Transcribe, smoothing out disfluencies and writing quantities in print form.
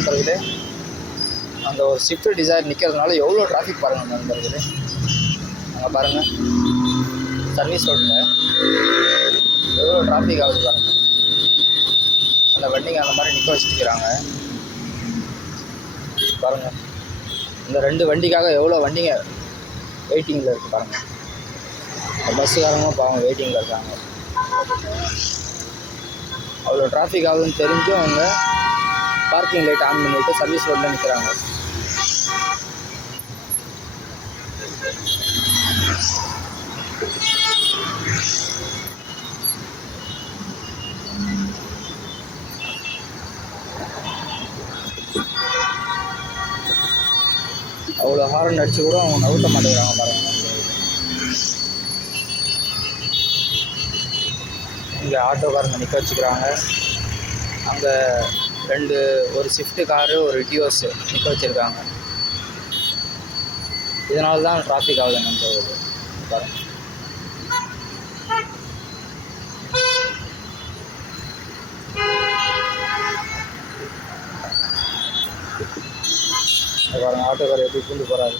நண்பர்களே. அந்த ஒரு ஸ்விஃப்ட் டிசைர் நிற்கிறதுனால எவ்வளோ டிராஃபிக் பாருங்கள் நண்பர்களே. அங்கே பாருங்கள், சர்வீஸ் ரோட்டில் எவ்வளோ டிராஃபிக் ஆகுது பாருங்கள். அந்த வண்டிங்க அந்த மாதிரி நிற்க வச்சுருக்கிறாங்க பாருங்கள். இந்த 2 வண்டிக்காக எவ்வளோ வண்டிங்க வெயிட்டிங்கில் இருக்குது பாருங்கள். பஸ்ஸுக்காரங்களும் பாருங்கள் வெயிட்டிங்கில் இருக்காங்க. அவ்வளோ டிராஃபிக் ஆகுதுன்னு தெரிஞ்சும் அவங்க பார்க்கிங் லைட் ஆன் பண்ணிவிட்டு சர்வீஸ் ரோட்டில் நிற்கிறாங்க. அவ்வளோ ஹாரன் அடிச்சு கூட அவங்க நவுத்த மாட்டேங்கிறாங்க பாருங்கள். இங்கே ஆட்டோக்காரங்க நிற்க வச்சுக்கிறாங்க. அங்கே ஒரு ஸ்விஃப்ட் காரு, ஒரு டியோஸ் நிற்க வச்சுருக்காங்க. இதனால தான் டிராஃபிக் ஆகுது நண்பர்களே பாருங்கள். பாருங்கள் ஆட்டோக்காரர் எப்படி பூண்டு போகிறாரு.